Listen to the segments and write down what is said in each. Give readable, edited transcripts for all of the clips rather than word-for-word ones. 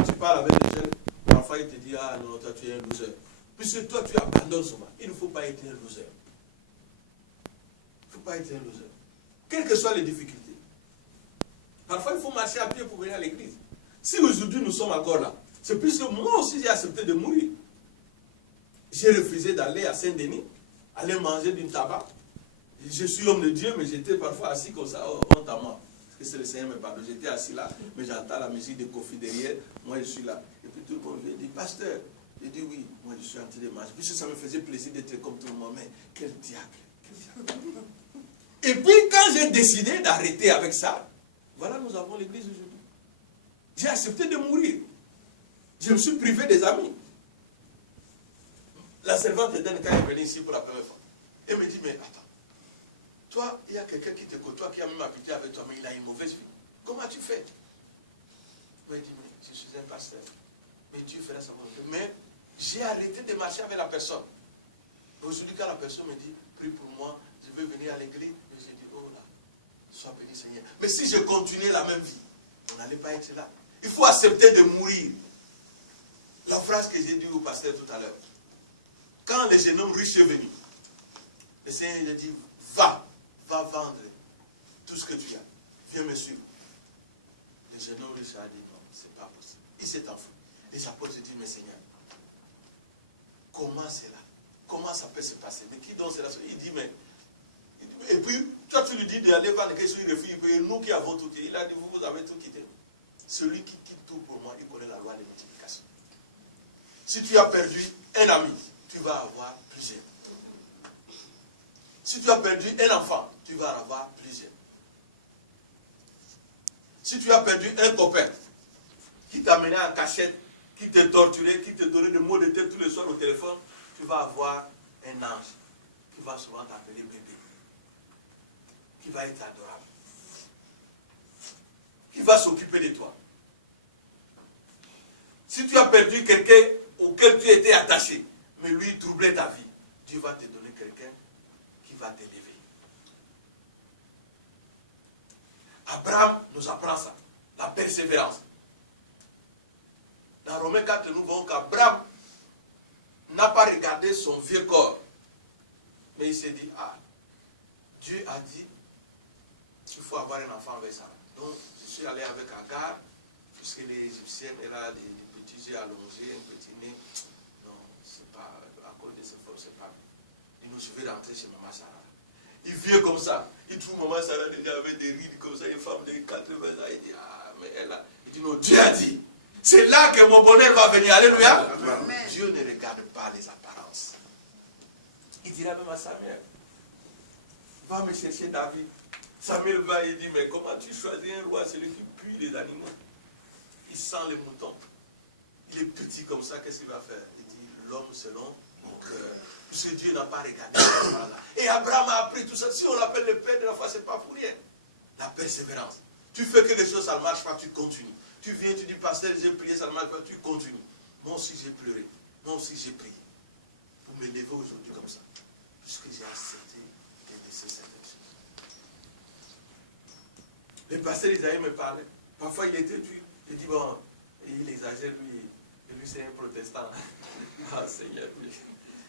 Quand tu parles avec des jeunes, parfois ils te disent, ah non, toi tu es un loser. Puisque toi tu abandonnes souvent. Il ne faut pas être un loser. Il ne faut pas être un loser. Quelles que soient les difficultés. Parfois il faut marcher à pied pour venir à l'église. Si aujourd'hui nous sommes encore là, c'est puisque moi aussi j'ai accepté de mourir. J'ai refusé d'aller à Saint-Denis, aller manger du tabac. Je suis homme de Dieu, mais j'étais parfois assis comme ça, honte à moi. Parce que c'est le Seigneur me pardonne. J'étais assis là, mais j'entends la musique de Kofi derrière. Moi, je suis là. Et puis tout le monde vient dit, pasteur. J'ai dit oui, moi je suis en train de manger. Puisque ça me faisait plaisir d'être comme tout le monde. Mais quel diable, quel diable. Et puis quand j'ai décidé d'arrêter avec ça, voilà, nous avons l'église aujourd'hui. J'ai accepté de mourir. Je me suis privé des amis. La servante d'Éden, quand elle est venue ici pour la première fois, elle me dit, mais attends, toi, il y a quelqu'un qui te côtoie, qui a même habité avec toi, mais il a une mauvaise vie. Comment tu fais? Moi, elle dit, mais je suis un pasteur. Mais Dieu fera sa volonté. Mais j'ai arrêté de marcher avec la personne. Aujourd'hui, quand la personne me dit, prie pour moi, je veux venir à l'église, et j'ai dit, oh là, sois béni Seigneur. Mais si je continuais la même vie, on n'allait pas être là. Il faut accepter de mourir. La phrase que j'ai dit au pasteur tout à l'heure. Quand le jeune homme riche est venu, le Seigneur lui a dit, va vendre tout ce que tu as. Viens me suivre. Le jeune homme riche a dit, non, c'est pas possible. Il s'est enfui. Les apôtres se disent, mais Seigneur, comment c'est là? Comment ça peut se passer? Mais qui donc c'est là? Il dit, mais... Et puis, toi tu lui dis d'aller vendre quelque chose, il refuse. Et nous qui avons tout quitté, il a dit, vous avez tout quitté. Celui qui quitte tout pour moi, il connaît la loi de multiplication. Si tu as perdu un ami, tu vas avoir plusieurs. Si tu as perdu un enfant, tu vas en avoir plusieurs. Si tu as perdu un copain qui t'a mené en cachette, qui te torturait, qui te donnait des mots de tête tous les soirs au téléphone, tu vas avoir un ange qui va souvent t'appeler bébé, qui va être adorable, qui va s'occuper de toi. Si tu as perdu quelqu'un auquel tu étais attaché, mais lui troublait ta vie, Dieu va te donner quelqu'un qui va t'élever. Abraham nous apprend ça, la persévérance. Dans Romains 4, nous voyons qu'Abraham n'a pas regardé son vieux corps, mais il s'est dit, ah, Dieu a dit qu'il faut avoir un enfant avec ça. Donc, je suis allé avec Agar, puisque les Égyptiennes, elle a des petits yeux allongés, un petit nez. Non, c'est pas, à cause de ses forces, c'est pas. Il nous je vais rentrer chez Maman Sarah. Il vient comme ça, il trouve Maman Sarah déjà avec des rides comme ça, une femme de 80 ans, il dit, ah, mais elle a. Il dit, non, Dieu a dit, c'est là que mon bonheur va venir. Alléluia. Amen. Dieu ne regarde pas les apparences. Il dira même à Samuel, va me chercher David. Samuel va et dit, mais comment tu choisis un roi, celui qui pue les animaux? Il sent les moutons. Il est petit comme ça, qu'est-ce qu'il va faire? Il dit, l'homme selon mon cœur. Puisque Dieu n'a pas regardé ces là. Et Abraham a appris tout ça. Si on l'appelle le père de la foi, ce n'est pas pour rien. La persévérance. Tu fais que les choses, ça ne marche pas, tu continues. Tu viens, tu dis, pasteur, j'ai prié, ça ne marche pas, tu continues. Moi aussi, j'ai pleuré. Moi aussi, j'ai prié. Pour me lever aujourd'hui comme ça. Puisque j'ai accepté de laisser certaines choses. Le pasteur Isaïe me parlait. Parfois, il était tué. Il dit, bon, il exagère, lui c'est un protestant. Ah, Seigneur, oui.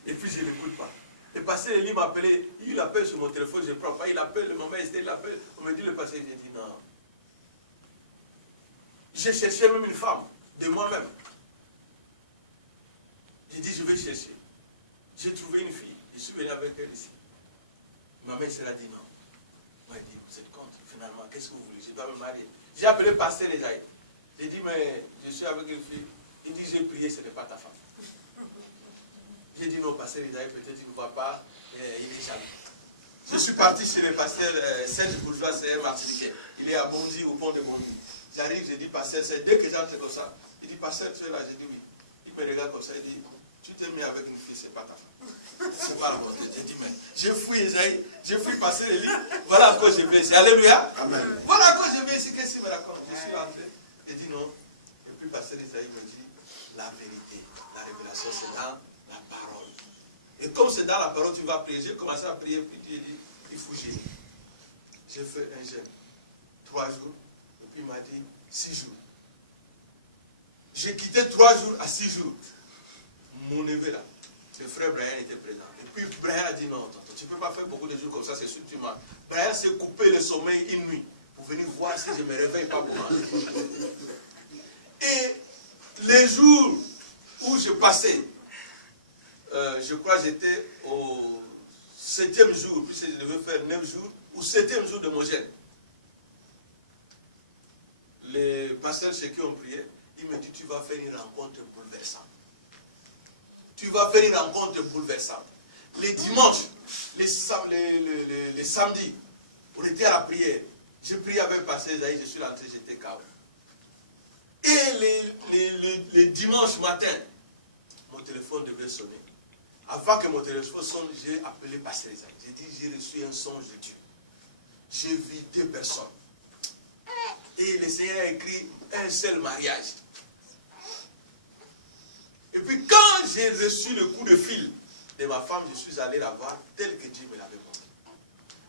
Et puis, je ne l'écoute pas. Le pasteur Elie m'appelait, il appelle sur mon téléphone, je ne prends pas, il appelle, le maman Esther, il appelle. On me dit, le pasteur, j'ai dit, non. J'ai cherché même une femme, de moi-même. J'ai dit, je vais chercher. J'ai trouvé une fille, je suis venu avec elle ici. Ma mère s'est dit, non. Moi, elle dit, vous êtes contre, finalement, qu'est-ce que vous voulez? Je dois me marier. J'ai appelé le pasteur Esaïe. J'ai dit, mais je suis avec une fille. Il dit, j'ai prié, ce n'est pas ta femme. J'ai dit, non, pasteur Esaïe, peut-être il ne voit pas, il est jaloux. Je suis parti chez le pasteur Serge Bourgeois, c'est un Martiniquais. Il est à Bondy, au pont de Bondy. J'arrive, j'ai dit, pasteur, dès que j'entre comme ça, il dit, pasteur, tu es là, j'ai dit oui. Il me regarde comme ça, il dit, tu t'es mis avec une fille, c'est pas ta femme. C'est pas la bonté. J'ai dit, mais j'ai fui Esaïe, j'ai fui pasteur Elie, voilà à quoi je vais ici. Alléluia. Amen. Voilà à quoi je vais ici, qu'est-ce qu'il me raconte? Je suis entré, il dit non. Et puis pasteur Esaïe me dit, la vérité, la révélation, c'est dans la parole. Et comme c'est dans la parole, tu vas prier. J'ai commencé à prier, puis Dieu dit, il faut jeûner. J'ai fait un jeûne, 3 jours. Puis il m'a dit 6 jours. J'ai quitté 3 jours à 6 jours. Mon neveu là, le frère Brian était présent. Et puis Brian a dit non, tu ne peux pas faire beaucoup de jours comme ça, c'est sûr que tu m'as. Brian s'est coupé le sommeil une nuit pour venir voir si je me réveille pas pour manger. Et les jours où je passais, je crois que j'étais au 7e jour, puisque je devais faire 9 jours, ou 7e jour de mon jeûne. Les pasteurs chez qui on priait, il me dit, tu vas faire une rencontre bouleversante. Tu vas faire une rencontre bouleversante. Les dimanches, les samedis, on était à la prière. J'ai prié avec le pasteur Esaïe, je suis rentré, j'étais KO. Et les dimanches matin, mon téléphone devait sonner. Avant que mon téléphone sonne, j'ai appelé pasteur Esaïe. J'ai dit, j'ai reçu un songe de Dieu. J'ai vu 2 personnes. Et le Seigneur a écrit un seul mariage. Et puis quand j'ai reçu le coup de fil de ma femme, je suis allé la voir tel que Dieu me l'avait montré.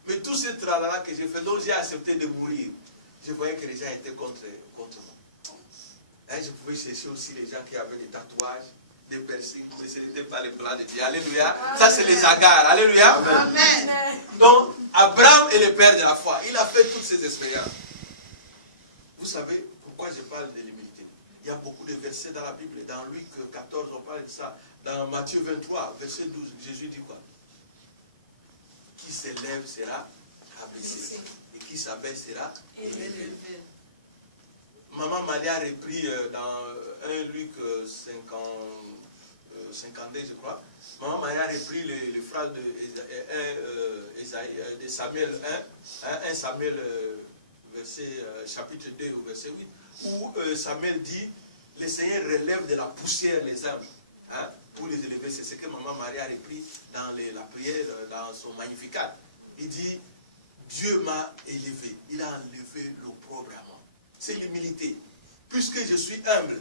Mais tout ce tralala que j'ai fait, donc j'ai accepté de mourir. Je voyais que les gens étaient contre moi. Hein, je pouvais chercher aussi les gens qui avaient des tatouages, des piercings, mais ce n'était pas les plans de Dieu. Alléluia. Amen. Ça c'est les agars. Alléluia. Amen. Donc Abraham est le père de la foi. Il a fait toutes ces expériences. Vous savez pourquoi je parle de l'humilité? Il y a beaucoup de versets dans la Bible. Dans Luc 14, on parle de ça. Dans Matthieu 23, verset 12, Jésus dit quoi? Qui s'élève sera abaissé. Et qui s'abaisse sera élevé. Maman Malia a repris dans 1 Luc 52, je crois. Maman Malia a repris les phrases de Samuel 1 Samuel chapitre 2 au verset 8, où Samuel dit, le Seigneur relève de la poussière les hommes, hein, pour les élever. C'est ce que Maman Marie a repris dans la prière, dans son Magnificat. Il dit, Dieu m'a élevé, il a enlevé l'opprobre à moi. C'est l'humilité. Puisque je suis humble,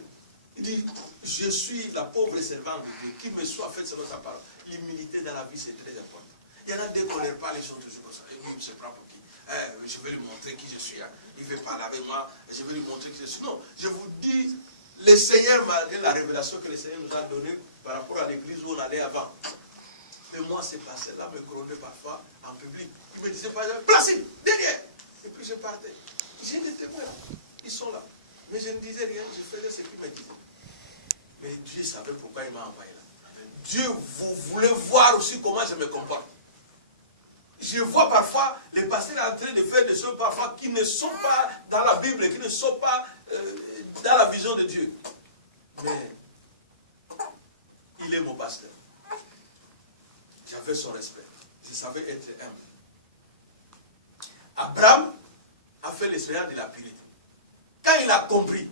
il dit, je suis la pauvre servante de Dieu, qui me soit faite selon sa parole. L'humilité dans la vie, c'est très important. Il y en a dès qu'on ne leur parle, ils sont toujours comme ça. Et lui, il se prend pour qui? Je vais lui montrer qui je suis. Hein. Il veut parler avec moi, je vais lui montrer qui je suis. Non, je vous dis, le Seigneur, malgré la révélation que le Seigneur nous a donnée par rapport à l'église où on allait avant. Mais moi, ces pasteurs-là me grondaient parfois en public. Ils me disaient, par exemple, placez, derrière. Et puis je partais. J'ai des témoins là. Ils sont là. Mais je ne disais rien, je faisais ce qu'ils me disaient. Mais Dieu savait pourquoi il m'a envoyé là. Dieu, vous voulez voir aussi comment je me comporte. Je vois parfois les pasteurs en train de faire des choses parfois qui ne sont pas dans la Bible, qui ne sont pas dans la vision de Dieu. Mais il est mon pasteur. J'avais son respect. Je savais être humble. Abraham a fait l'expérience de la pureté. Quand il a compris,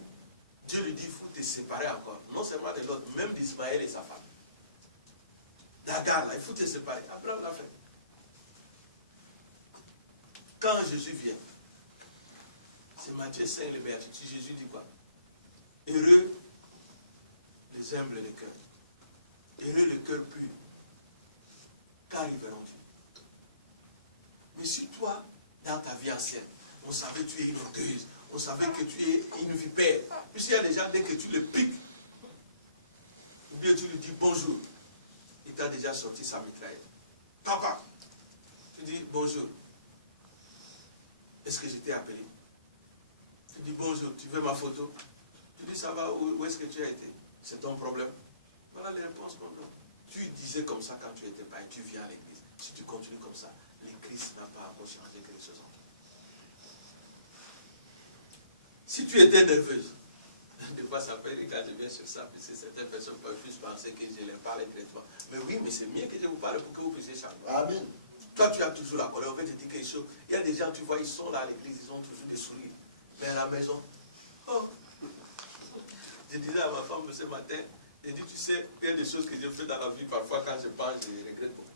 Dieu lui dit, il faut te séparer encore. Non seulement de l'autre, même d'Ismaël et sa femme. D'Agar, là, il faut te séparer. Abraham l'a fait. Quand Jésus vient, c'est Matthieu 5, le béatitude. Jésus dit quoi? Heureux les humbles de cœur. Heureux le cœur pur. Car ils verront Dieu. Mais si toi, dans ta vie ancienne, on savait que tu es une orgueilleuse, on savait que tu es une vipère, puisqu'il y a des gens, dès que tu le piques, ou bien tu lui dis bonjour, il t'a déjà sorti sa mitraille. Papa, tu dis bonjour. Est-ce que je t'ai appelé? Tu dis bonjour, tu veux ma photo? Tu dis ça va, où est-ce que tu as été? C'est ton problème. Voilà les réponses qu'on donne. Tu disais comme ça quand tu étais pas et tu viens à l'église. Si tu continues comme ça, l'église n'a pas encore changé quelque chose en toi. Si tu étais nerveuse, des fois ça peut être quand je viens sur ça, puisque certaines personnes peuvent juste penser que je leur parle directement. Mais oui, mais c'est mieux que je vous parle pour que vous puissiez changer. Amen. Toi, tu as toujours la colère. On va te dire quelque chose. Il y a des gens, tu vois, ils sont là à l'église, ils ont toujours des sourires. Mais à la maison, oh. Je disais à ma femme ce matin, j'ai dit, tu sais, il y a des choses que j'ai fait dans la vie, parfois quand je pense, je regrette beaucoup.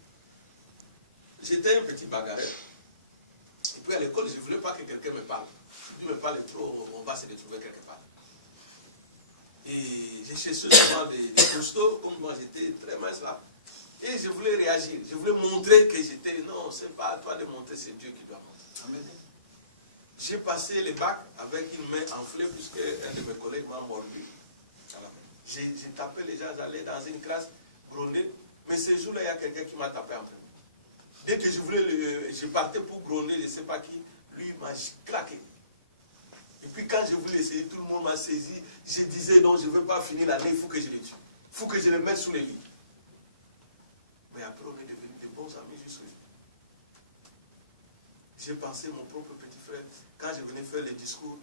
J'étais un petit bagarreur. Et puis à l'école, je ne voulais pas que quelqu'un me parle. Si tu me parles trop, on va se retrouver quelque part. Et j'ai cherché souvent des costauds, comme moi j'étais très mince là. Et je voulais réagir, je voulais montrer que j'étais... Non, ce n'est pas à toi de montrer, c'est Dieu qui doit montrer. J'ai passé le bac avec une main enflée, puisque un de mes collègues m'a mordu. Ça J'ai tapé les gens, j'allais dans une classe, gronder. Mais ce jour-là, il y a quelqu'un qui m'a tapé en premier. Dès que je partais pour gronder, je ne sais pas qui, lui, il m'a claqué. Et puis quand je voulais essayer, tout le monde m'a saisi. Je disais non, je ne veux pas finir l'année, il faut que je le tue. Il faut que je le mette sous les lits. Mais après, on est devenus de bons amis jusqu'à aujourd'hui. J'ai pensé mon propre petit frère, quand je venais faire les discours,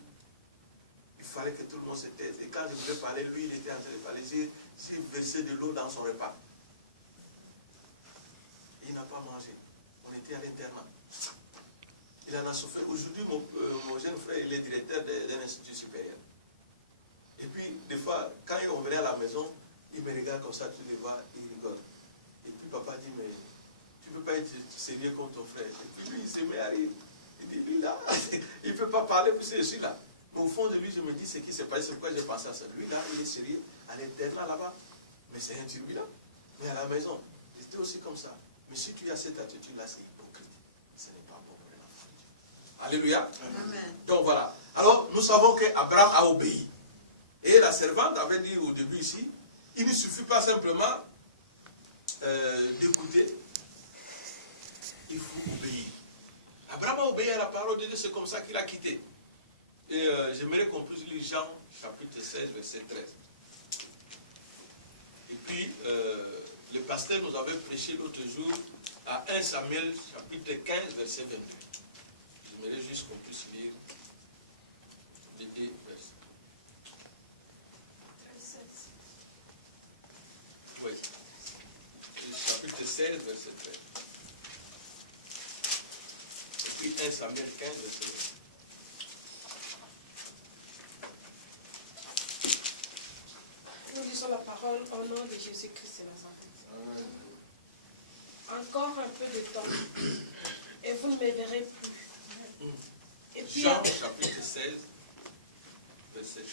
il fallait que tout le monde se taise. Et quand je voulais parler, lui, il était en train de parler. J'ai versé de l'eau dans son repas. Il n'a pas mangé. On était à l'internat. Il en a souffert. Aujourd'hui, mon jeune frère, il est directeur d'un institut supérieur. Et puis, des fois, quand on venait à la maison, il me regarde comme ça, tu le vois, il rigole. Et puis, papa dit, mais tu ne peux pas être sérieux comme ton frère. Et puis, lui, il se met à rire. Il dit, lui, là, il ne peut pas parler, puis je suis là. Mais au fond de lui, je me dis, ce qui s'est passé, c'est pourquoi j'ai pensé à ça. Lui, là, il est sérieux, à l'internat là-bas. Mais c'est un turbulent. Mais à la maison, c'était aussi comme ça. Mais si tu as cette attitude-là, c'est hypocrite. Ce n'est pas bon pour un enfant de Dieu. Alléluia. Amen. Donc voilà. Alors, nous savons qu'Abraham a obéi. Et la servante avait dit au début ici, il ne suffit pas simplement d'écouter, il faut obéir. Abraham a obéi à la parole de Dieu, c'est comme ça qu'il a quitté. Et j'aimerais qu'on puisse lire Jean, chapitre 16, verset 13. Et puis, le pasteur nous avait prêché l'autre jour à 1 Samuel, chapitre 15, verset 22. J'aimerais juste qu'on puisse lire les deux versets. Oui. Chapitre 16, verset 13. Et puis 1 Samuel 15, verset 22. Nous lisons la parole au nom de Jésus-Christ de Nazareth. Encore un peu de temps, et vous ne me verrez plus. Et puis, Jean, chapitre 16, verset 13.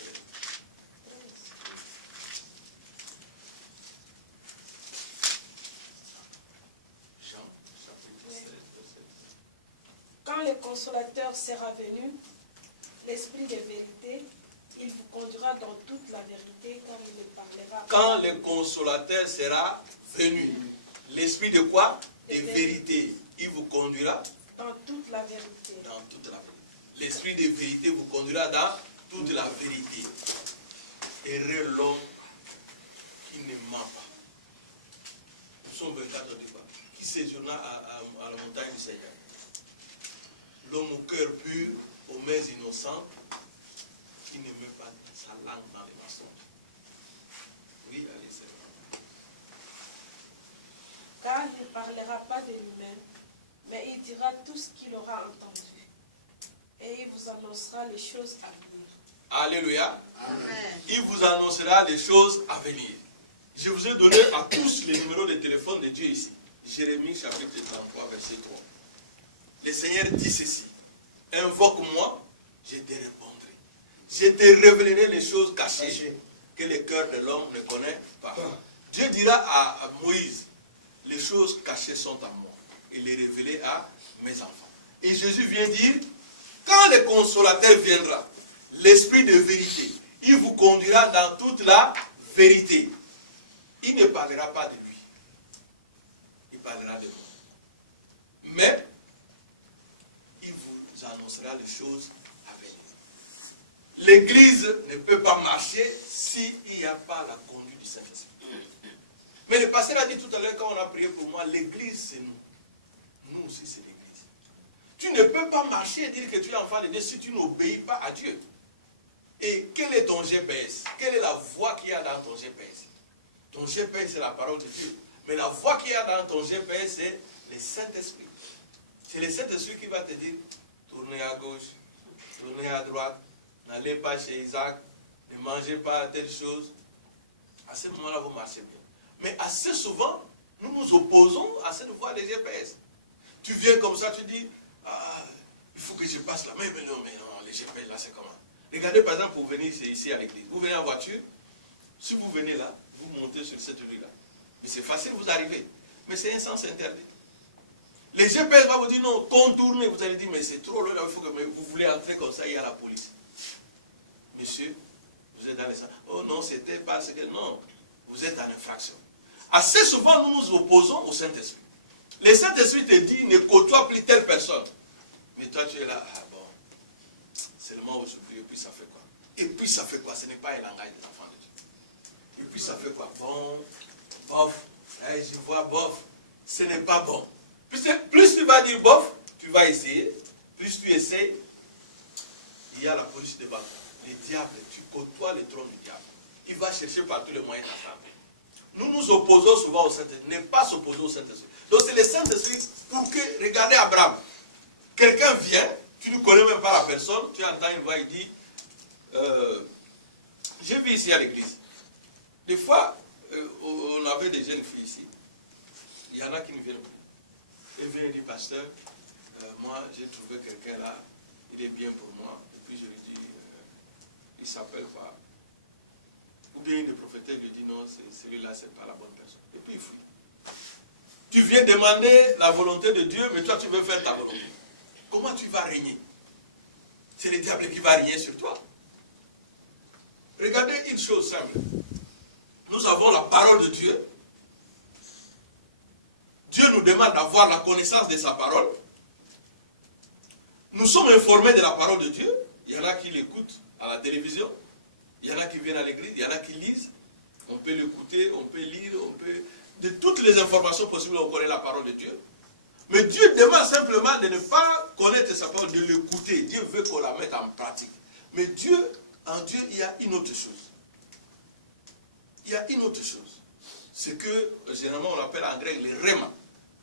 Jean, chapitre 16, verset 13. Quand le consolateur sera venu, l'esprit de vérité, il vous conduira dans toute la vérité, car il ne parlera pas. Quand le consolateur sera venu, l'esprit de quoi? De vérité. Il vous conduira dans toute la vérité. Dans toute la vérité. L'esprit de vérité vous conduira dans toute la vérité. Heureux l'homme qui ne ment pas. Psaume 24 dit quoi? Qui séjourna à la montagne du Seigneur. L'homme au cœur pur, aux mains innocentes, qui ne met pas sa langue dans les mensonges. Oui, allez, c'est vrai. Car il ne parlera pas de lui-même, mais il dira tout ce qu'il aura entendu. Et il vous annoncera les choses à venir. Alléluia. Amen. Il vous annoncera les choses à venir. Je vous ai donné à tous les numéros de téléphone de Dieu ici. Jérémie chapitre 33, verset 3. Le Seigneur dit ceci. Invoque-moi, je te répondrai. Je te révélerai les choses cachées que le cœur de l'homme ne connaît pas. Dieu dira à Moïse, les choses cachées sont à moi. Il les révélait à mes enfants. Et Jésus vient dire, quand le consolateur viendra, l'esprit de vérité, il vous conduira dans toute la vérité. Il ne parlera pas de lui. Il parlera de vous. Mais, il vous annoncera les choses à venir. L'église ne peut pas marcher s'il n'y a pas la conduite du Saint-Esprit. Mais le pasteur a dit tout à l'heure, quand on a prié pour moi, l'église c'est nous. Nous aussi c'est l'église. Tu ne peux pas marcher et dire que tu es enfant de Dieu si tu n'obéis pas à Dieu. Et quel est ton GPS? Quelle est la voie qu'il y a dans ton GPS? Ton GPS c'est la parole de Dieu. Mais la voie qu'il y a dans ton GPS c'est le Saint-Esprit. C'est le Saint-Esprit qui va te dire, tournez à gauche, tournez à droite, n'allez pas chez Isaac, ne mangez pas telle chose. À ce moment-là, vous marchez bien. Mais assez souvent, nous nous opposons à cette voie des GPS. Tu viens comme ça, tu dis, ah, il faut que je passe là. Mais non, les GPS là, c'est comment? Regardez par exemple, pour venir ici à l'église. Vous venez en voiture, si vous venez là, vous montez sur cette rue-là. Mais c'est facile, vous arrivez. Mais c'est un sens interdit. Les GPS vont vous dire non, contournez. Vous allez dire, mais c'est trop loin, il faut que vous voulez entrer comme ça, il y a la police. Monsieur, Vous êtes dans les sens. Oh non, c'était parce que non. Vous êtes en infraction. Assez souvent, nous nous opposons au Saint-Esprit. Le Saint-Esprit te dit, ne côtoie plus telle personne. Mais toi, tu es là, ah bon, seulement aujourd'hui, et puis ça fait quoi? Et puis ça fait quoi? Ce n'est pas un langage des enfants de Dieu. Et puis ça fait quoi? Bon, bof, je vois bof, ce n'est pas bon. Plus tu vas dire bof, tu vas essayer. Plus tu essayes, il y a la police devant toi. Le diable, tu côtoies le trône du diable. Il va chercher par tous les moyens d'attraper. Nous nous opposons souvent au Saint-Esprit. Ne pas s'opposer au Saint-Esprit. Donc c'est le Saint-Esprit pour que, regardez Abraham. Quelqu'un vient, tu ne connais même pas la personne, tu entends une voix, il dit, j'ai vu ici à l'église. Des fois, on avait des jeunes filles ici. Il y en a qui ne viennent plus. Ils viennent et disent, pasteur, moi j'ai trouvé quelqu'un là, il est bien pour moi. Et puis je lui dis, il s'appelle quoi? Ou bien une prophétesse lui dit, non, celui-là, c'est pas la bonne personne. Et puis il fuit. Tu viens demander la volonté de Dieu, mais toi tu veux faire ta volonté. Comment tu vas régner? C'est le diable qui va régner sur toi. Regardez une chose simple. Nous avons la parole de Dieu. Dieu nous demande d'avoir la connaissance de sa parole. Nous sommes informés de la parole de Dieu. Il y en a qui l'écoutent à la télévision. Il y en a qui viennent à l'église. Il y en a qui lisent. On peut l'écouter, on peut lire, on peut... De toutes les informations possibles, on connaît la parole de Dieu. Mais Dieu demande simplement de ne pas connaître sa parole, de l'écouter. Dieu veut qu'on la mette en pratique. Mais en Dieu, il y a une autre chose. Il y a une autre chose. C'est que, généralement, on appelle en grec le rhéma.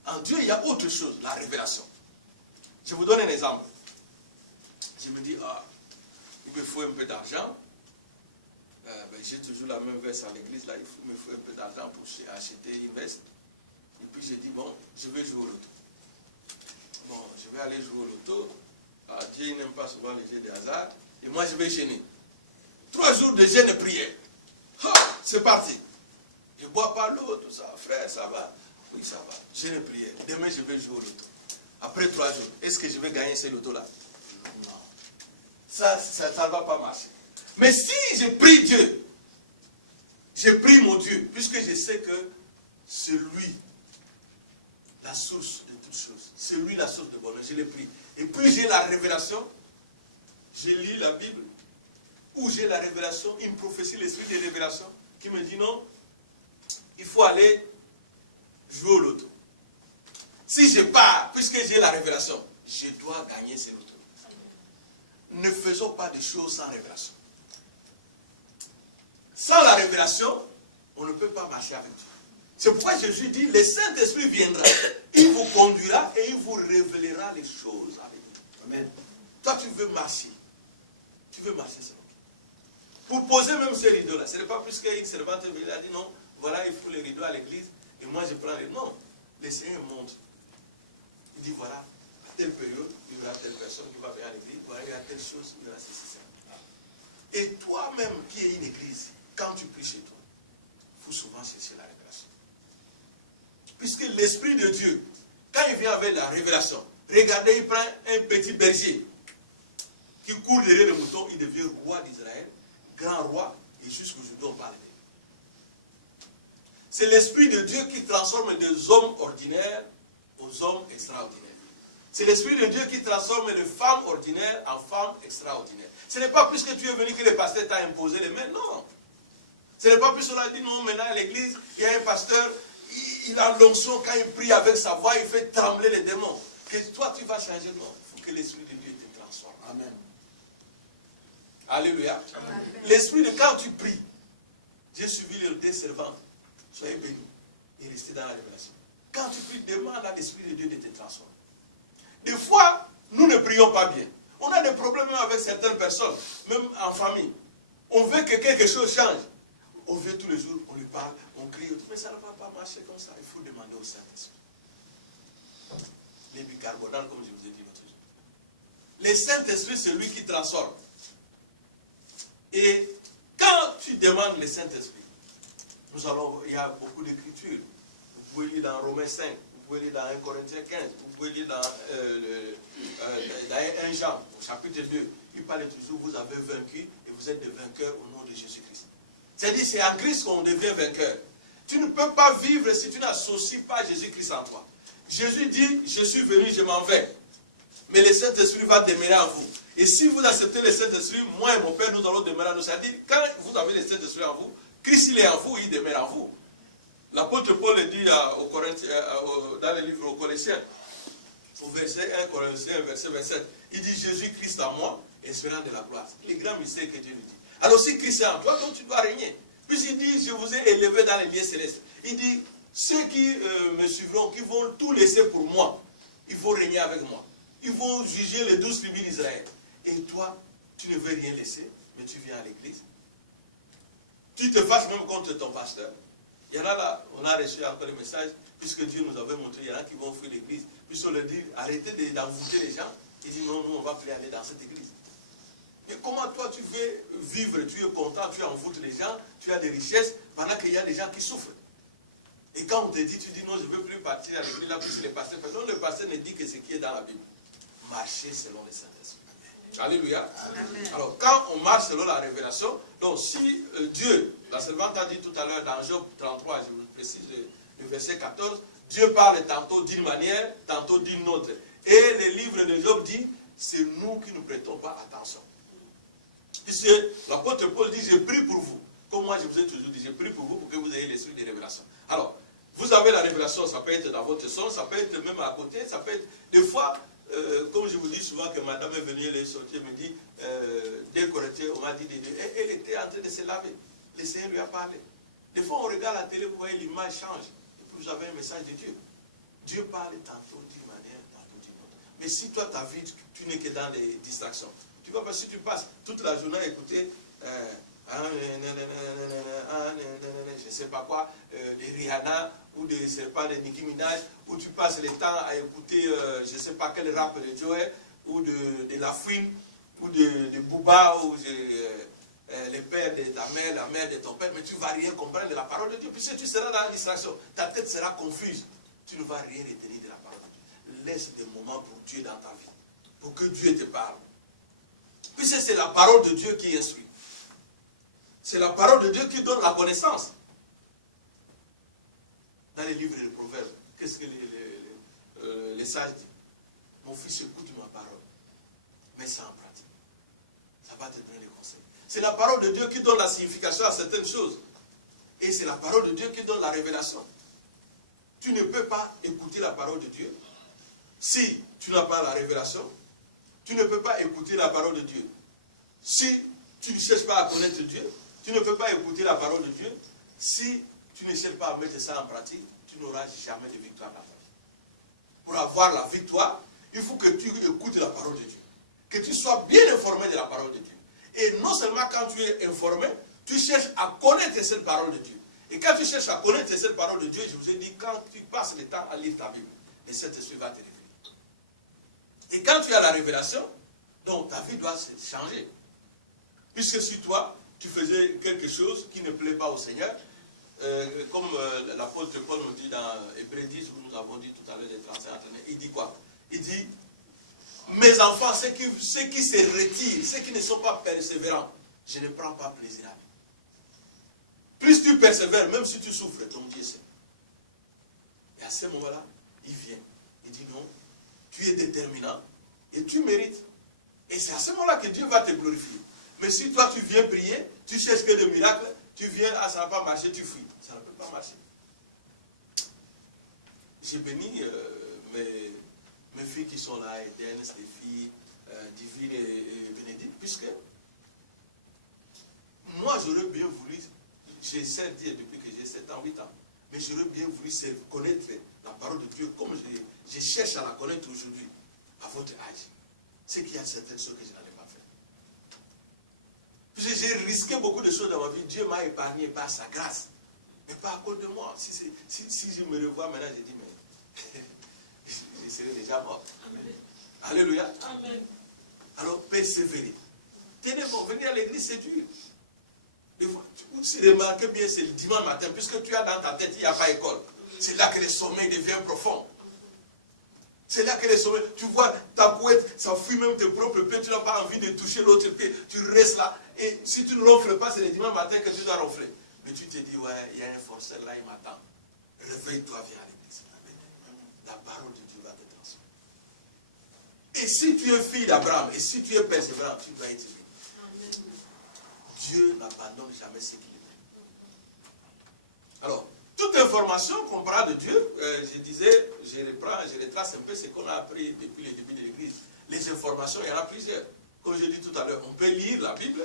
En Dieu, il y a autre chose, la révélation. Je vous donne un exemple. Je me dis, ah, il me faut un peu d'argent. J'ai toujours la même veste à l'église, là, il me faut un peu d'argent pour acheter une veste. Et puis j'ai dit, bon, je vais jouer au loto. Bon, je vais aller jouer au loto. Ah, Dieu n'aime pas souvent les jeux de hasard. Et moi, je vais gêner. 3 jours de jeûne et prière. Ah, c'est parti. Je ne bois pas l'eau, tout ça. Frère, ça va? Oui, ça va. Jeûne et prière. Demain, je vais jouer au loto. Après 3 jours, est-ce que je vais gagner ce loto-là? Non. Ça ne va pas marcher. Mais si je prie Dieu, je prie mon Dieu, puisque je sais que c'est lui la source de toutes choses. C'est lui la source de bonheur. Je le prie. Et puis j'ai la révélation. Je lis la Bible. Ou j'ai la révélation, une prophétie, l'esprit de révélation, qui me dit non, il faut aller jouer au loto. Si je pars, puisque j'ai la révélation, je dois gagner ces lotos. Ne faisons pas de choses sans révélation. Sans la révélation, on ne peut pas marcher avec Dieu. C'est pourquoi Jésus dit, le Saint-Esprit viendra, il vous conduira et il vous révélera les choses avec vous. Amen. Toi, tu veux marcher. Tu veux marcher selon toi. Pour poser même ces rideaux-là, ce n'est pas plus qu'une servante a dit, non, voilà, il faut les rideaux à l'église, et moi je prends les... Non, le Seigneur montre. Il dit, voilà, à telle période, il y aura telle personne qui va venir à l'église, voilà, il y a telle chose, il y aura ceci, ça. Et toi-même qui es une église, quand tu pries chez toi, il faut souvent chercher la révélation. Puisque l'Esprit de Dieu, quand il vient avec la révélation, regardez, il prend un petit berger qui court derrière le mouton, il devient roi d'Israël, grand roi, et jusqu'aujourd'hui on parle de lui. C'est l'Esprit de Dieu qui transforme des hommes ordinaires aux hommes extraordinaires. C'est l'Esprit de Dieu qui transforme les femmes ordinaires en femmes extraordinaires. Ce n'est pas puisque tu es venu que le pasteur t'a imposé les mains, non. Ce n'est pas puisqu'on a dit non, maintenant à l'église, il y a un pasteur, il a l'onction, quand il prie avec sa voix, il fait trembler les démons. Que toi tu vas changer, non. Il faut que l'Esprit de Dieu te transforme. Amen. Alléluia. L'Esprit de quand tu pries, j'ai suivi les 2 servantes, soyez bénis et restez dans la révélation. Quand tu pries, demande à l'Esprit de Dieu de te transformer. Des fois, nous ne prions pas bien. On a des problèmes avec certaines personnes, même en famille. On veut que quelque chose change. On veut tous les jours, on lui parle, on crie, mais ça ne va pas marcher comme ça. Il faut demander au Saint-Esprit. Les bicarbonates, comme je vous ai dit l'autre jour. Le Saint-Esprit, c'est lui qui transforme. Et quand tu demandes le Saint-Esprit, il y a beaucoup d'écritures. Vous pouvez lire dans Romains 5, vous pouvez lire dans 1 Corinthiens 15, vous pouvez lire dans 1 Jean, au chapitre 2. Il parle toujours, vous avez vaincu et vous êtes des vainqueurs au nom de Jésus-Christ. C'est-à-dire, c'est en Christ qu'on devient vainqueur. Tu ne peux pas vivre si tu n'associes pas Jésus-Christ en toi. Jésus dit, je suis venu, je m'en vais. Mais le Saint-Esprit va demeurer en vous. Et si vous acceptez le Saint-Esprit, moi et mon Père, nous allons demeurer en nous. C'est-à-dire, quand vous avez le Saint-Esprit en vous, Christ il est en vous, il demeure en vous. L'apôtre Paul le dit dans le livre aux Colossiens, au verset 1 Corinthiens, verset 27, il dit Jésus-Christ en moi, espérant de la gloire. Les grands mystères que Dieu lui dit. Alors si Christ est en toi, donc tu dois régner. Puisqu'il dit, je vous ai élevé dans les lieux célestes. Il dit, ceux qui me suivront, qui vont tout laisser pour moi, ils vont régner avec moi. Ils vont juger les 12 tribus d'Israël. Et toi, tu ne veux rien laisser, mais tu viens à l'église. Tu te fâches même contre ton pasteur. Il y en a là, on a reçu encore le message, puisque Dieu nous avait montré, il y en a qui vont fuir l'église. Puisqu'on leur dit, arrêtez d'envoûter les gens. Il dit, non, nous, on ne va plus aller dans cette église. Mais comment toi, tu veux vivre, tu es content, tu envoûtes les gens, tu as des richesses, pendant qu'il y a des gens qui souffrent. Et quand on te dit, tu dis, non, je ne veux plus partir à l'église, là, puisque le pasteur fait, non, le pasteur ne dit que ce qui est dans la Bible. Marcher selon le Saint-Esprit. Alléluia. Amen. Alors, quand on marche selon la révélation, donc si Dieu, la servante a dit tout à l'heure dans Job 33, je vous précise le verset 14, Dieu parle tantôt d'une manière, tantôt d'une autre. Et le livre de Job dit, c'est nous qui ne prêtons pas attention. Puisque l'apôtre Paul dit, je prie pour vous. Comme moi je vous ai toujours dit, je prie pour vous pour que vous ayez l'esprit de révélation. Alors, vous avez la révélation, ça peut être dans votre son, ça peut être même à côté, ça peut être des fois... comme je vous dis souvent que madame est venue, elle est sortie, elle me dit, dès qu'on était, on m'a dit, elle était en train de se laver. Le Seigneur lui a parlé. Des fois, on regarde la télé, vous voyez, l'image change. Et puis vous avez un message de Dieu. Dieu parle tantôt d'une manière, tantôt d'une autre. Mais si toi, ta vie, tu n'es que dans les distractions. Tu vois, parce que si tu passes toute la journée à écouter, je ne sais pas quoi, de Rihanna, ou de, c'est pas, de Nicki Minaj, où tu passes le temps à écouter, je ne sais pas quel rap de Joey, ou de La Fouine, ou de Booba, ou le père de ta mère, la mère de ton père, mais tu ne vas rien comprendre de la parole de Dieu. Puisque tu seras dans la distraction, ta tête sera confuse. Tu ne vas rien retenir de la parole de Dieu. Laisse des moments pour Dieu dans ta vie, pour que Dieu te parle. Puisque c'est la parole de Dieu qui instruit. C'est la parole de Dieu qui donne la connaissance. Dans les livres de Proverbes, qu'est-ce que les sages disent? Mon fils, écoute ma parole, mets ça en pratique. Ça va te donner des conseils. C'est la parole de Dieu qui donne la signification à certaines choses. Et c'est la parole de Dieu qui donne la révélation. Tu ne peux pas écouter la parole de Dieu si tu n'as pas la révélation. Tu ne peux pas écouter la parole de Dieu si tu ne cherches pas à connaître Dieu. Tu ne peux pas écouter la parole de Dieu si tu ne cherches pas à mettre ça en pratique. Tu n'auras jamais de victoire dans ta vie. Pour avoir la victoire, il faut que tu écoutes la parole de Dieu. Que tu sois bien informé de la parole de Dieu. Et non seulement quand tu es informé, tu cherches à connaître cette parole de Dieu. Et quand tu cherches à connaître cette parole de Dieu, je vous ai dit, quand tu passes le temps à lire ta Bible, le Saint-Esprit va te révéler. Et quand tu as la révélation, donc ta vie doit se changer. Puisque si toi, tu faisais quelque chose qui ne plaît pas au Seigneur, comme l'apôtre Paul nous dit dans Hébreux 10, où nous avons dit tout à l'heure les 35 à 39, il dit quoi? Il dit, mes enfants, ceux qui se retirent, ceux qui ne sont pas persévérants, je ne prends pas plaisir à eux. Plus tu persévères, même si tu souffres, ton Dieu sait. Et à ce moment-là, il vient. Il dit non, tu es déterminant et tu mérites. Et c'est à ce moment-là que Dieu va te glorifier. Mais si toi tu viens prier, tu cherches que des miracles, tu viens, ah ça ne va pas marcher, tu fuis. Ça ne peut pas marcher. J'ai béni mes filles qui sont là, Eden, les filles Divine et Bénédicte, puisque moi j'aurais bien voulu, j'ai 7 ans depuis que j'ai 7 ans, 8 ans, mais j'aurais bien voulu connaître la parole de Dieu comme je cherche à la connaître aujourd'hui, à votre âge. C'est qu'il y a certaines choses que je n'allais pas faire. Puisque j'ai risqué beaucoup de choses dans ma vie, Dieu m'a épargné par sa grâce, mais pas à cause de moi. Si je me revois maintenant, je dis, mais je serais déjà mort. Amen. Alléluia. Amen. Alors, persévérer. Tenez bon, venir à l'église, c'est dur. Des fois, tu remarques bien, c'est le dimanche matin, puisque tu as dans ta tête, il n'y a pas école. C'est là que le sommeil devient profond. C'est là que le sommeil, tu vois ta couette, ça fuit même tes propres pieds, tu n'as pas envie de toucher l'autre pied, tu restes là. et si tu ne ronfles pas, c'est le dimanche matin que tu dois ronfler. Mais tu te dis, ouais, il y a un forceur là, il m'attend. Réveille-toi, viens à l'église. La parole de Dieu va te transformer. Et si tu es fille d'Abraham, et si tu es persévérant, tu vas être béni. Dieu n'abandonne jamais ce qu'il aime. Alors, toute information qu'on parle de Dieu, je disais, je retrace un peu ce qu'on a appris depuis le début de l'église. Les informations, il y en a plusieurs. Comme je dis tout à l'heure, on peut lire la Bible,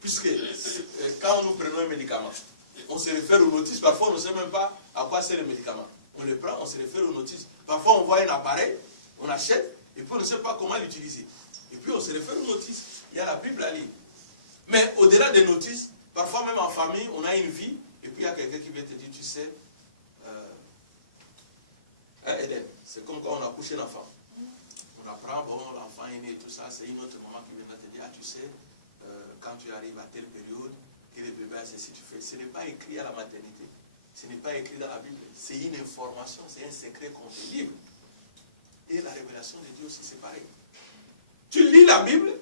puisque quand nous prenons un médicament, on se réfère aux notices. Parfois, on ne sait même pas à quoi c'est le médicament. On le prend, on se réfère aux notices. Parfois, on voit un appareil, on achète, et puis on ne sait pas comment l'utiliser. Et puis, on se réfère aux notices. Il y a la Bible à lire. Mais au-delà des notices, parfois même en famille, on a une vie, et puis il y a quelqu'un qui vient te dire, tu sais, Eden, c'est comme quand on a couché l'enfant. On apprend, bon, l'enfant est né, tout ça, c'est une autre maman qui vient te dire, ah, tu sais, quand tu arrives à telle période, que le bébé a ceci, tu fais. Ce n'est pas écrit à la maternité. Ce n'est pas écrit dans la Bible. C'est une information, c'est un secret qu'on te livre. Et la révélation de Dieu aussi, c'est pareil. Tu lis la Bible,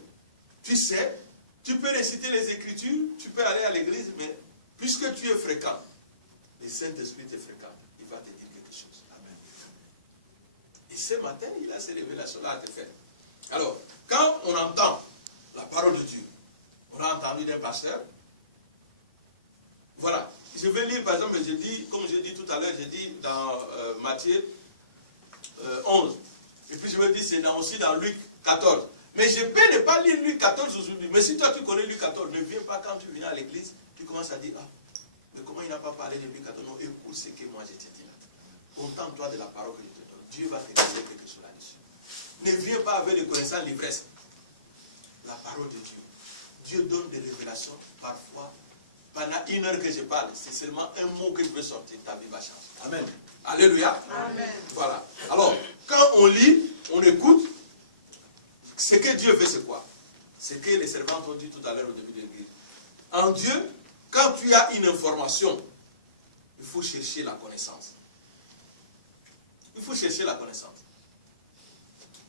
tu sais, tu peux réciter les Écritures, tu peux aller à l'église, mais puisque tu es fréquent, le Saint-Esprit est fréquent, il va te dire quelque chose. Amen. Et ce matin, il a ces révélations-là à te faire. Alors, quand on entend la parole de Dieu, on a entendu d'un pasteur, voilà. Je vais lire par exemple, je dis, comme j'ai dit tout à l'heure, j'ai dit dans Matthieu 11. Et puis je vais dire, c'est aussi dans Luc 14. Mais je peux ne pas lire Luc 14 aujourd'hui. Mais si toi tu connais Luc 14, ne viens pas quand tu viens à l'église, tu commences à dire, ah, mais comment il n'a pas parlé de Luc 14? Non, écoute ce que moi je t'ai dit là. Contente-toi de la parole que je te donne. Dieu va te dire quelque chose là-dessus. Ne viens pas avec les connaissances l'ivresse. La parole de Dieu. Dieu donne des révélations parfois. Pendant une heure que je parle, c'est seulement un mot que je veux sortir, ta vie va changer. Amen. Alléluia. Amen. Voilà. Alors, quand on lit, on écoute, ce que Dieu veut, c'est quoi? C'est que les servantes ont dit tout à l'heure au début de l'église. En Dieu, quand tu as une information, il faut chercher la connaissance. Il faut chercher la connaissance.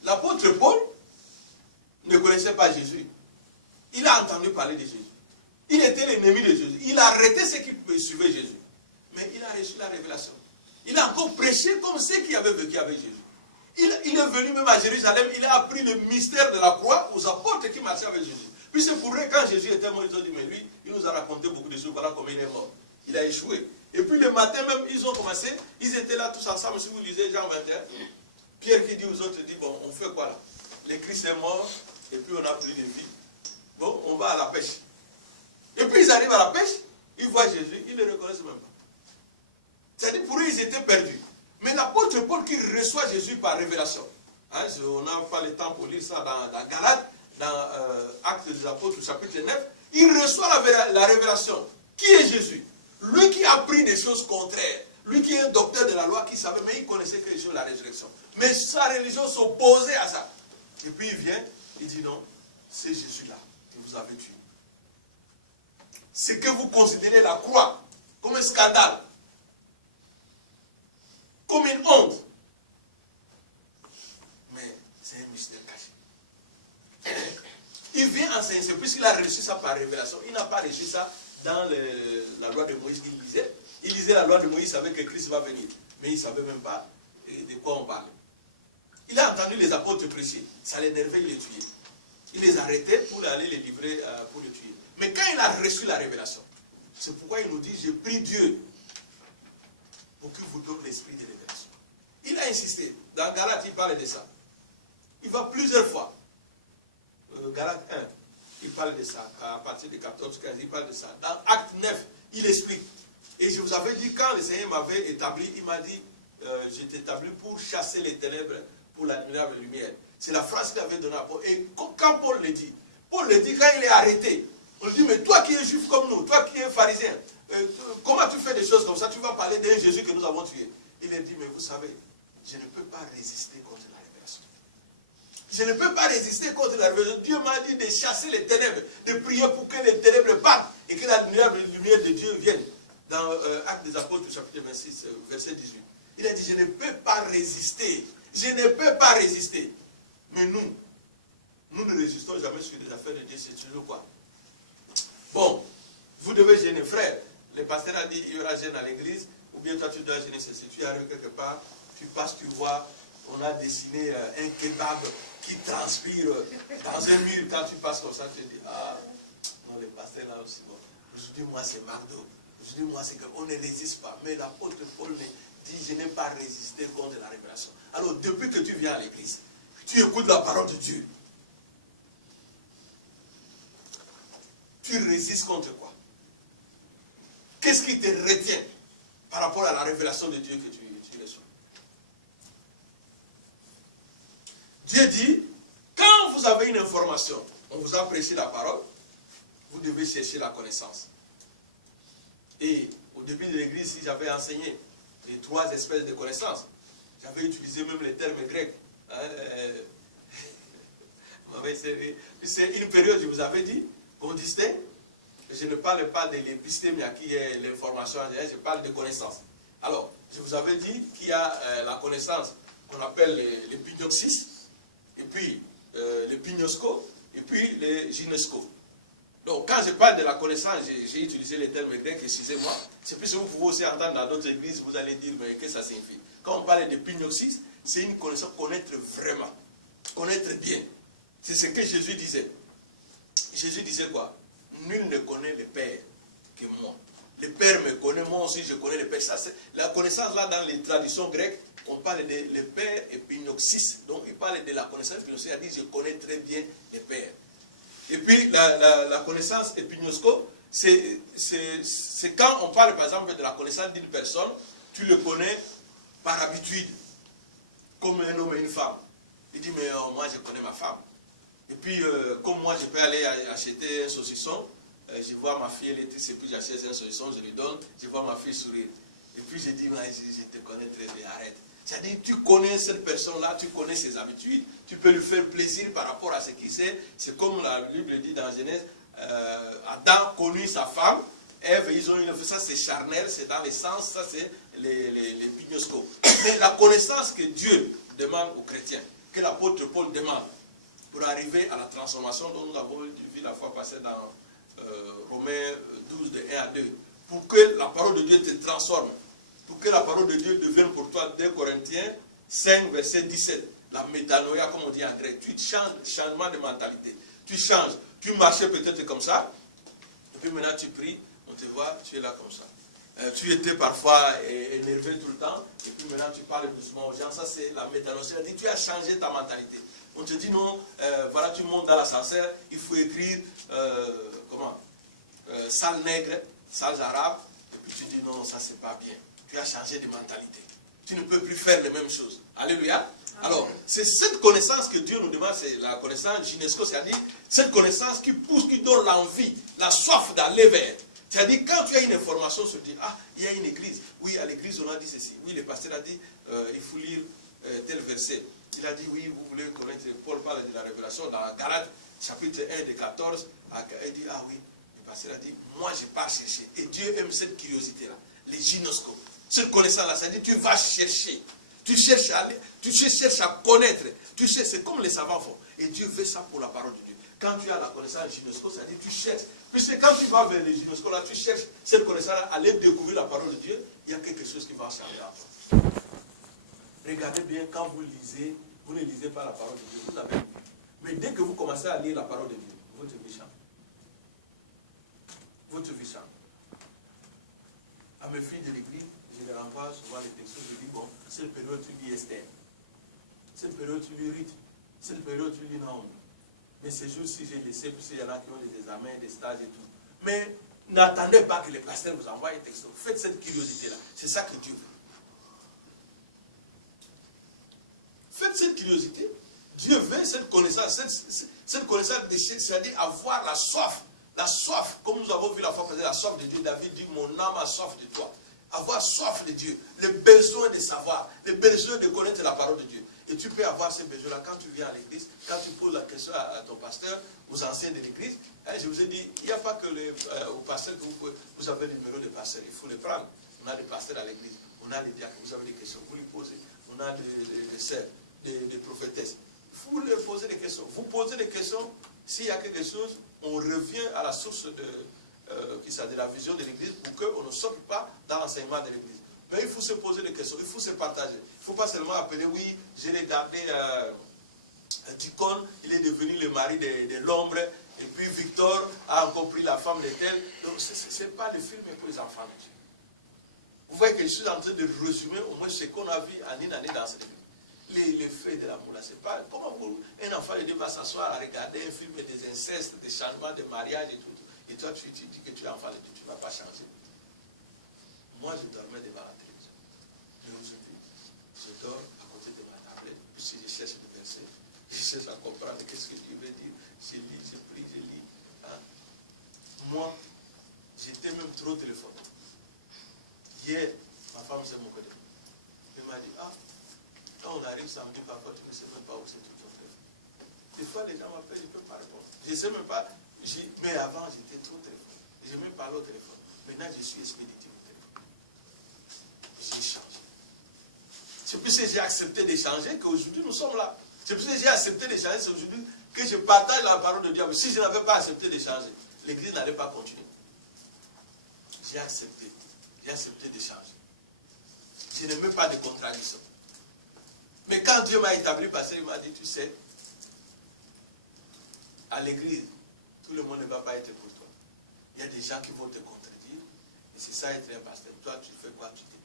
L'apôtre Paul ne connaissait pas Jésus. Il a entendu parler de Jésus. Il était l'ennemi de Jésus. Il a arrêté ceux qui suivaient Jésus. Mais il a reçu la révélation. Il a encore prêché comme ceux qui avaient vécu avec Jésus. Il est venu même à Jérusalem, il a appris le mystère de la croix aux apôtres qui marchaient avec Jésus. Puis c'est pour eux, quand Jésus était mort, ils ont dit, mais lui, il nous a raconté beaucoup de choses, voilà comment il est mort. Il a échoué. Et puis le matin même, ils ont commencé, ils étaient là tous ensemble, si vous lisez Jean 21, Pierre qui dit aux autres, dit, bon, on fait quoi là? Le Christ est mort, et puis on a pris de vie. Bon, on va à la pêche. Et puis ils arrivent à la pêche, ils voient Jésus, ils ne le reconnaissent même pas. C'est-à-dire pour eux, ils étaient perdus. Mais l'apôtre Paul qui reçoit Jésus par révélation, hein, on n'a pas le temps pour lire ça dans Galates, dans Actes des Apôtres, chapitre 9, il reçoit la révélation. Qui est Jésus? Lui qui a appris des choses contraires, lui qui est un docteur de la loi, qui savait, mais il connaissait que Jésus la résurrection. Mais sa religion s'opposait à ça. Et puis il vient, il dit non, c'est Jésus-là que vous avez tué. C'est que vous considérez la croix comme un scandale, comme une honte. Mais c'est un mystère caché. Il vient enseigner, c'est puisqu'il a reçu ça par révélation. Il n'a pas reçu ça dans la loi de Moïse qu'il lisait. Il lisait la loi de Moïse, il savait que Christ va venir. Mais il ne savait même pas de quoi on parle. Il a entendu les apôtres prêcher. Ça l'énervait, il les tuait. Il les arrêtait pour aller les livrer, pour les tuer. Mais quand il a reçu la révélation, c'est pourquoi il nous dit, j'ai pris Dieu pour qu'il vous donne l'esprit de révélation. Il a insisté. Dans Galates, il parle de ça. Il va plusieurs fois. Galates 1, il parle de ça. À partir de 14, 15, il parle de ça. Dans Acte 9, il explique. Et je vous avais dit, quand le Seigneur m'avait établi, il m'a dit, je t'ai établi pour chasser les ténèbres, pour l'admirable lumière. C'est la phrase qu'il avait donnée à Paul. Et quand Paul le dit, quand il est arrêté, on lui dit, mais toi qui es juif comme nous, toi qui es pharisien, comment tu fais des choses comme ça? Tu vas parler d'un Jésus que nous avons tué. Il a dit, mais vous savez, je ne peux pas résister contre la révélation. Je ne peux pas résister contre la révélation. Dieu m'a dit de chasser les ténèbres, de prier pour que les ténèbres partent et que la lumière de Dieu vienne. Dans Actes des Apôtres, chapitre 26, verset 18. Il a dit, je ne peux pas résister. Je ne peux pas résister. Mais nous ne résistons jamais sur les affaires de Dieu. C'est toujours quoi? Bon, vous devez gêner, frère. Le pasteur a dit il y aura gêne à l'église, ou bien toi tu dois gêner ceci. Tu arrives quelque part, tu passes, tu vois, on a dessiné un kebab qui transpire dans un mur. Quand tu passes comme ça, tu te dis, ah, non, le pasteur là aussi, bon. Aujourd'hui, moi, c'est McDo. Aujourd'hui, moi, c'est qu'on ne résiste pas. Mais l'apôtre Paul dit, je n'ai pas résisté contre la révélation. Alors, depuis que tu viens à l'église, tu écoutes la parole de Dieu. Tu résistes contre quoi? Qu'est-ce qui te retient par rapport à la révélation de Dieu que tu reçois? Dieu dit, quand vous avez une information, on vous a prêché la parole, vous devez chercher la connaissance. Et au début de l'église, si j'avais enseigné les 3 espèces de connaissances, j'avais utilisé même les termes grecs. C'est une période, je vous avais dit, qu'on distingue. Je ne parle pas de l'épistémie qui est l'information, je parle de connaissance. Alors, je vous avais dit qu'il y a la connaissance qu'on appelle l'épignoxis, et puis l'épignosco, et puis le gynesco. Donc, quand je parle de la connaissance, j'ai utilisé les termes grecs, excusez-moi. C'est plus que vous pouvez aussi entendre dans d'autres églises, vous allez dire, mais qu'est-ce que ça signifie? Quand on parle d'épignoxis, c'est une connaissance, connaître vraiment, connaître bien. C'est ce que Jésus disait. Jésus disait quoi? Nul ne connaît le Père que moi. Le Père me connaît, moi aussi je connais le Père. Ça, la connaissance là dans les traditions grecques, on parle de le Père épignoxis. Donc il parle de la connaissance épignoxis, il dit je connais très bien le Père. Et puis la connaissance épignosco, c'est quand on parle par exemple de la connaissance d'une personne, tu le connais par habitude, comme un homme et une femme. Il dit mais moi je connais ma femme. Et puis, comme moi, je peux aller acheter un saucisson, je vois ma fille, elle est triste, et puis j'achète un saucisson, je lui donne, je vois ma fille sourire. Et puis, je dis, je te connais très bien, arrête. C'est-à-dire, tu connais cette personne-là, tu connais ses habitudes, tu peux lui faire plaisir par rapport à ce qu'il sait. C'est comme la Bible dit dans Genèse, Adam connut sa femme, Ève, ils ont une ça c'est charnel, c'est dans les sens, ça c'est les pignoscopes. Mais la connaissance que Dieu demande aux chrétiens, que l'apôtre Paul demande, pour arriver à la transformation dont nous avons vu la fois passée dans Romains 12, de 1 à 2. Pour que la parole de Dieu te transforme. Pour que la parole de Dieu devienne pour toi, 2 Corinthiens 5, verset 17. La métanoïa, comme on dit en grec. Tu changes, changement de mentalité. Tu changes. Tu marchais peut-être comme ça. Et puis maintenant tu pries, on te voit, tu es là comme ça. Tu étais parfois énervé tout le temps. Et puis maintenant tu parles doucement aux gens. Ça c'est la métanoïa. C'est-à-dire tu as changé ta mentalité. On te dit non, voilà, tu montes dans l'ascenseur, il faut écrire, salle nègre, salle arabe, et puis tu dis non, ça c'est pas bien. Tu as changé de mentalité. Tu ne peux plus faire les mêmes choses. Alléluia. Amen. Alors, c'est cette connaissance que Dieu nous demande, c'est la connaissance gynesco, c'est-à-dire cette connaissance qui pousse, qui donne l'envie, la soif d'aller vers. C'est-à-dire quand tu as une information sur dire, ah, il y a une église, oui, à l'église on a dit ceci, oui, le pasteur a dit, il faut lire tel verset. Il a dit, oui, vous voulez connaître, Paul parle de la révélation dans Galates, chapitre 1, de 14, il dit, ah oui, le pasteur a dit, moi je pars chercher. Et Dieu aime cette curiosité-là, les gynoscopes. Cette connaissance-là, ça dit, tu vas chercher. Tu cherches à connaître. C'est comme les savants font. Et Dieu veut ça pour la parole de Dieu. Quand tu as la connaissance gynoscope, ça dit, tu cherches. Puisque quand tu vas vers les gynoscopes, là, tu cherches cette connaissance-là, aller découvrir la parole de Dieu, il y a quelque chose qui va changer en toi. Regardez bien, quand vous lisez, vous ne lisez pas la parole de Dieu, vous avez lu. Mais dès que vous commencez à lire la parole de Dieu, votre vie change. Votre vie change. À mes filles de l'église, je les renvoie souvent les textes, je dis, bon, cette période tu lis Esther, cette période tu lis Ruth, cette période tu lis Naomi. Mais ces jours-ci, j'ai laissé, puisqu'il y en a qui ont des examens, des stages et tout. Mais n'attendez pas que les pasteurs vous envoient un texte. Faites cette curiosité-là. C'est ça que Dieu veut. Faites cette curiosité. Dieu veut cette connaissance, cette connaissance, c'est-à-dire avoir la soif, comme nous avons vu la fois passée, la soif de Dieu. David dit, mon âme a soif de toi. Avoir soif de Dieu, le besoin de savoir, le besoin de connaître la parole de Dieu. Et tu peux avoir ce besoin-là quand tu viens à l'église, quand tu poses la question à ton pasteur, aux anciens de l'église. Je vous ai dit, il n'y a pas que aux pasteurs que vous avez le numéro de pasteur, il faut le prendre. On a des pasteurs à l'église, on a les diacres, vous avez des questions, vous lui posez. On a des sœurs, des prophétesses. Vous leur posez des questions. Vous posez des questions, s'il y a quelque chose, on revient à la source de la vision de l'église pour qu'on ne sorte pas dans l'enseignement de l'église. Mais il faut se poser des questions, il faut se partager. Il ne faut pas seulement appeler, oui, j'ai regardé Ticone, il est devenu le mari de l'ombre, et puis Victor a encore pris la femme de tel. Donc ce n'est pas le film pour les enfants de Dieu. Vous voyez que je suis en train de résumer au moins ce qu'on a vu en une année dans cette église. Les faits de l'amour, là, c'est pas comment un enfant de Dieu va s'asseoir à regarder un film des incestes, des changements de mariage et tout. Et toi, tu dis que tu es enfant de Dieu, tu ne vas pas changer. Moi, je dormais devant la télévision. Mais aujourd'hui, je dors à côté de ma tablette. Puis je cherche des versets, je cherche à comprendre qu'est-ce que Dieu veut dire. Je lis, je prie, je lis. Hein? Moi, j'étais même trop téléphone. Hier, ma femme s'est moquée de moi. Elle m'a dit, quand on arrive samedi, parfois, tu ne sais même pas où c'est tout ton téléphone. Des fois, les gens m'appellent, je ne peux pas répondre. Je ne sais même pas. Mais avant, j'étais trop téléphone. Je même parlé au téléphone. Maintenant, je suis expéditif au téléphone. J'ai changé. C'est plus que j'ai accepté d'échanger qu'aujourd'hui, nous sommes là. C'est plus que j'ai accepté d'échanger, c'est aujourd'hui que je partage la parole de Dieu. Mais si je n'avais pas accepté d'échanger, l'église n'allait pas continuer. J'ai accepté. J'ai accepté d'échanger. Je n'aimais pas de contradiction. Mais quand Dieu m'a établi, parce qu'il m'a dit, tu sais, à l'église, tout le monde ne va pas être pour toi. Il y a des gens qui vont te contredire. Et c'est ça être un pasteur. Toi, tu fais quoi? Tu t'étais.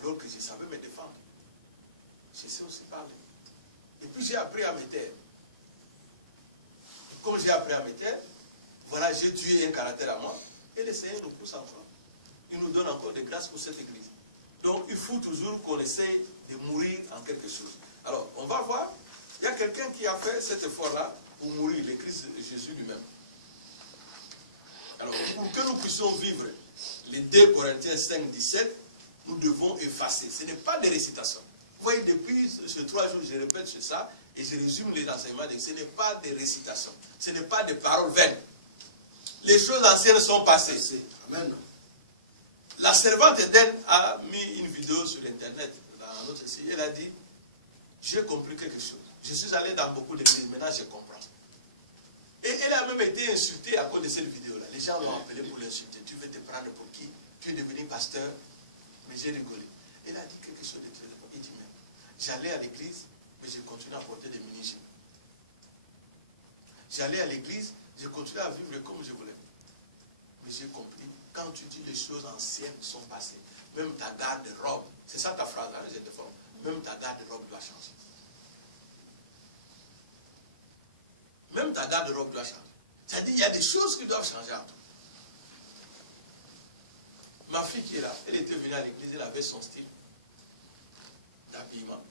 Alors que je savais me défendre. Je sais aussi parler. Et puis j'ai appris à me taire. Et comme j'ai appris à me taire, voilà, j'ai tué un caractère à moi. Et le Seigneur nous pousse encore. Il nous donne encore des grâces pour cette église. Donc il faut toujours qu'on essaye de mourir en quelque chose. Alors, on va voir. Il y a quelqu'un qui a fait cet effort-là pour mourir, le Christ Jésus lui-même. Alors, pour que nous puissions vivre les 2 Corinthiens 5, 17, nous devons effacer. Ce n'est pas des récitations. Vous voyez, depuis ces 3 jours, je répète sur ça, et je résume les enseignements. Ce n'est pas des récitations. Ce n'est pas des paroles vaines. Les choses anciennes sont passées. Amen. La servante Eden a mis une vidéo sur Internet, dans notre site. Elle a dit, j'ai compris quelque chose. Je suis allé dans beaucoup d'églises, maintenant je comprends. Et elle a même été insultée à cause de cette vidéo-là. Les gens l'ont appelée pour l'insulter. Tu veux te prendre pour qui? Tu es devenu pasteur? Mais j'ai rigolé. Elle a dit quelque chose de très important. Il dit même, j'allais à l'église, mais je continuais à porter des mini-jupes. J'allais à l'église, je continuais à vivre comme je voulais. Mais j'ai compris, quand tu dis les choses anciennes sont passées, même ta garde-robe, c'est ça ta phrase, hein, cette forme, même ta garde-robe doit changer. Même ta garde-robe doit changer. C'est-à-dire, il y a des choses qui doivent changer en toi. Ma fille qui est là, elle était venue à l'église, elle avait son style d'habillement.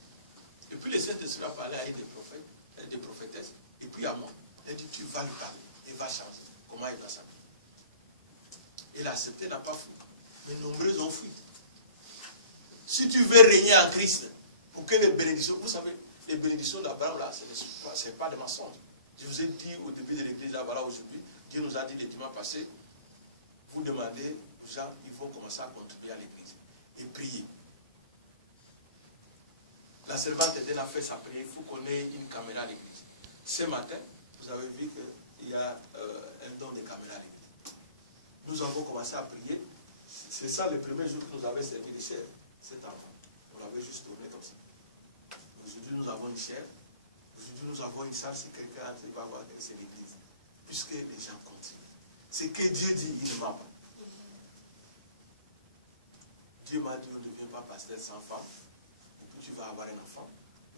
Et puis le Saint-Esprit a parlé à une des prophètes, des prophétesses, et puis à moi. Elle dit, tu vas lui parler, il va changer. Comment il va s'habiller? Elle a accepté, n'a pas fui. Mais nombreux ont fui. Si tu veux régner en Christ, pour que les bénédictions, vous savez, les bénédictions d'Abraham, là, ce n'est pas des mensonges. Je vous ai dit au début de l'église, là, voilà, aujourd'hui, Dieu nous a dit le dimanche passé, vous demandez aux gens, ils vont commencer à contribuer à l'église et prier. La servante Eden a fait sa prière, il faut qu'on ait une caméra à l'église. Ce matin, vous avez vu qu'il y a un don de caméra à l'église. Nous avons commencé à prier. C'est ça le premier jour que nous avons servi les chèvres. Cet enfant. On l'avait juste tourné comme ça. Aujourd'hui, nous avons une chèvre. Aujourd'hui, nous avons une salle. Si quelqu'un entre, il va voir que c'est l'église. Puisque les gens continuent. Ce que Dieu dit, il ne ment pas. Dieu m'a dit, on ne devient pas pasteur sans femme. Et puis tu vas avoir un enfant.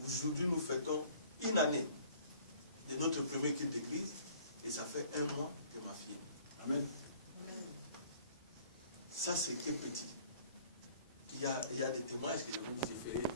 Aujourd'hui, nous fêtons une année de notre premier culte d'église. Et ça fait 1 mois que ma fille est. Amen. Ça, c'était petit. Il y a des témoignages que je vous dis, j'ai fait